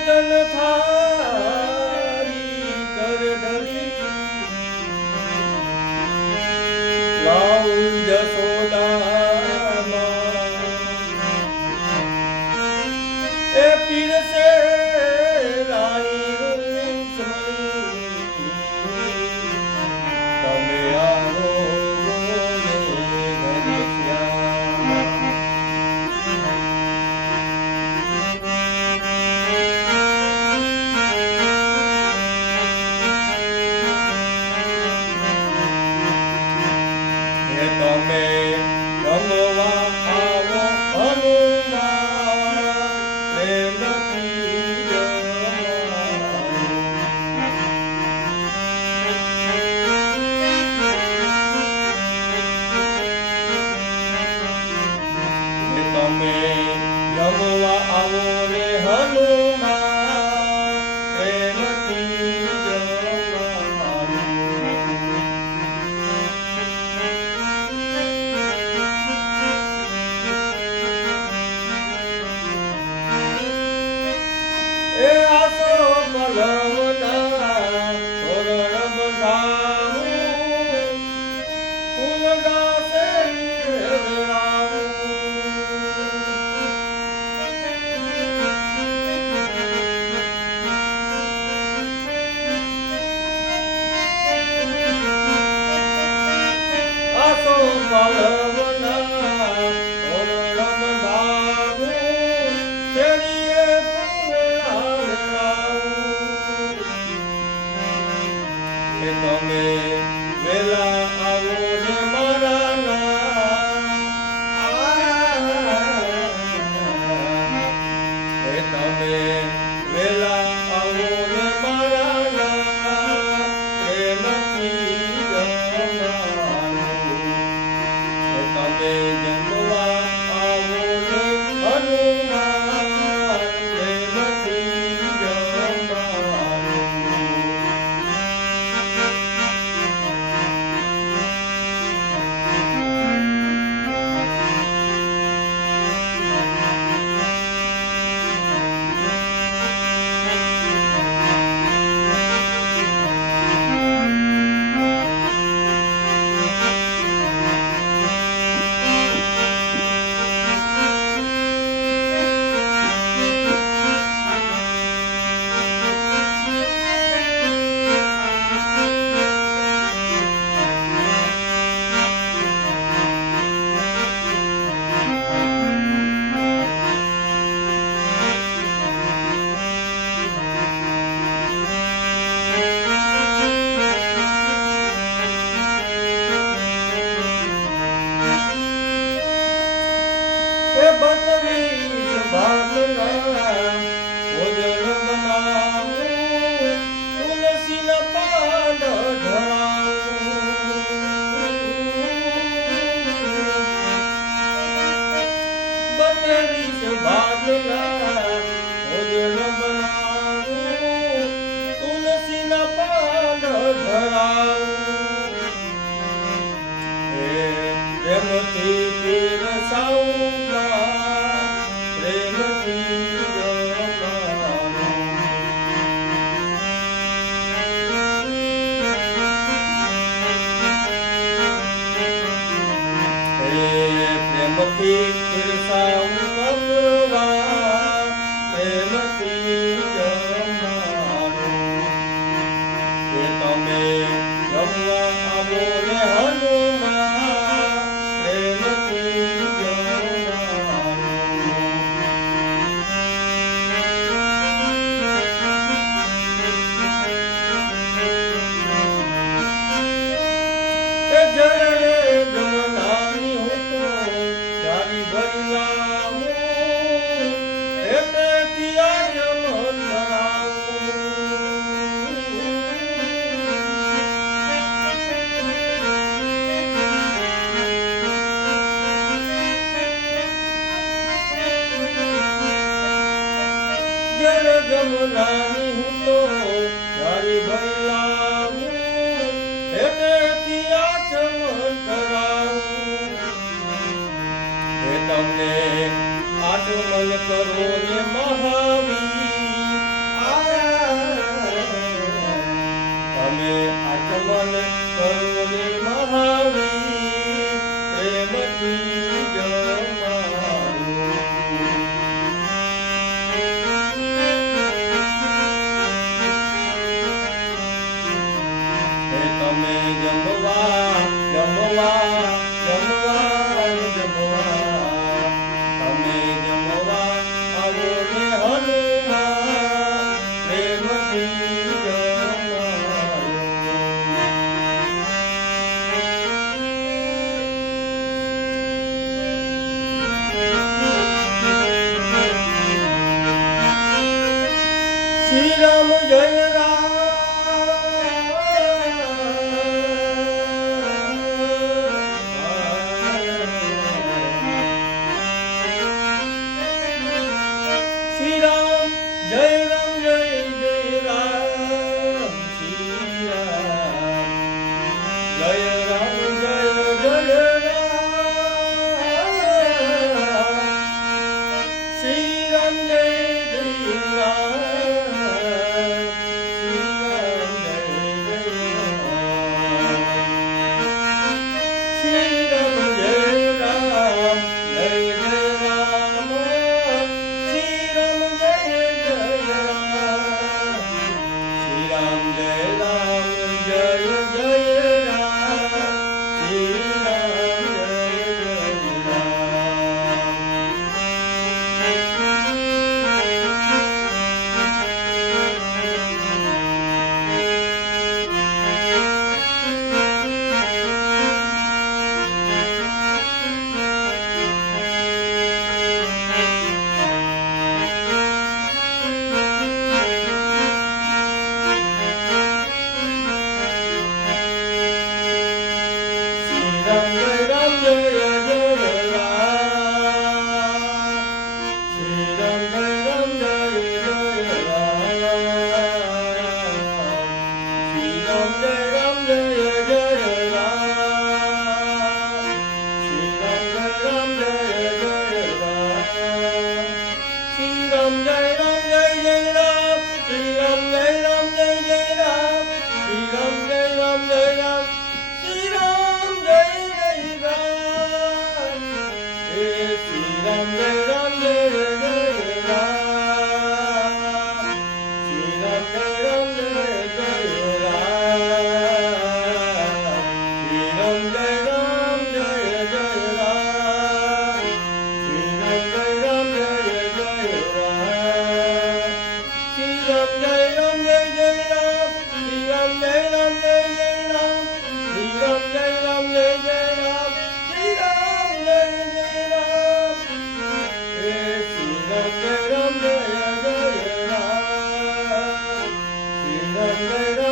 પૂજન થારી કર ધરી લાઉ જસોદામાં એ પીરસે રાણી રૂક્ષ્મણી તમે આવો તમે રમવા આવો હનુમાન પ્રેમથી તમે રમવા આવો રે હનુમાન પ્રેમથી એ આસો મલવના તોરણ બંધાવું ફૂલદાસે આસો મલવના તોરણ બંધાવું તેરીએ તમે વેલા આવો ને મારા એ તમે વેલા આવો ને મારા પ્રેમથી જમવાનું એ તમે જમવા આવો ને હનુમાન પ્રેમથી બત્રીસ ભાતના ભોજન બનાવું તુલસીના પાન ઢળાવું 32 ભાતના ભોજન બનાવું તુલસીના પાન ઢળાવું પ્રેમથી પીરસાવું પ્રેમથી જમાડું પ્રેમથી પીરસાવું ભગવાન પ્રેમથી જમાડું એ તમે જમવા આવો ને હનુમાન પ્રેમથી જમનાની હું તો ચારી ભરી લાવું એટલે ત્યાં જમન જમનાની હું તો ચારી ભરી લાવું એટલે ત્યાં જમન કરાવું તમને આચમન કરો ને મહાવીર તમે જમવા જમવા જમવા જમવા તમે જમવા આવો ને હનુમાન પ્રેમથી જમાડો. શ્રી રામ જય રામ શ્રી રામ જય રામ જય જય રામ શ્રી રામ જય રામ જય જય રામ શ્રી રામ જય જય રામ શ્રી રામ જય રામ શ્રી રામ જય Ram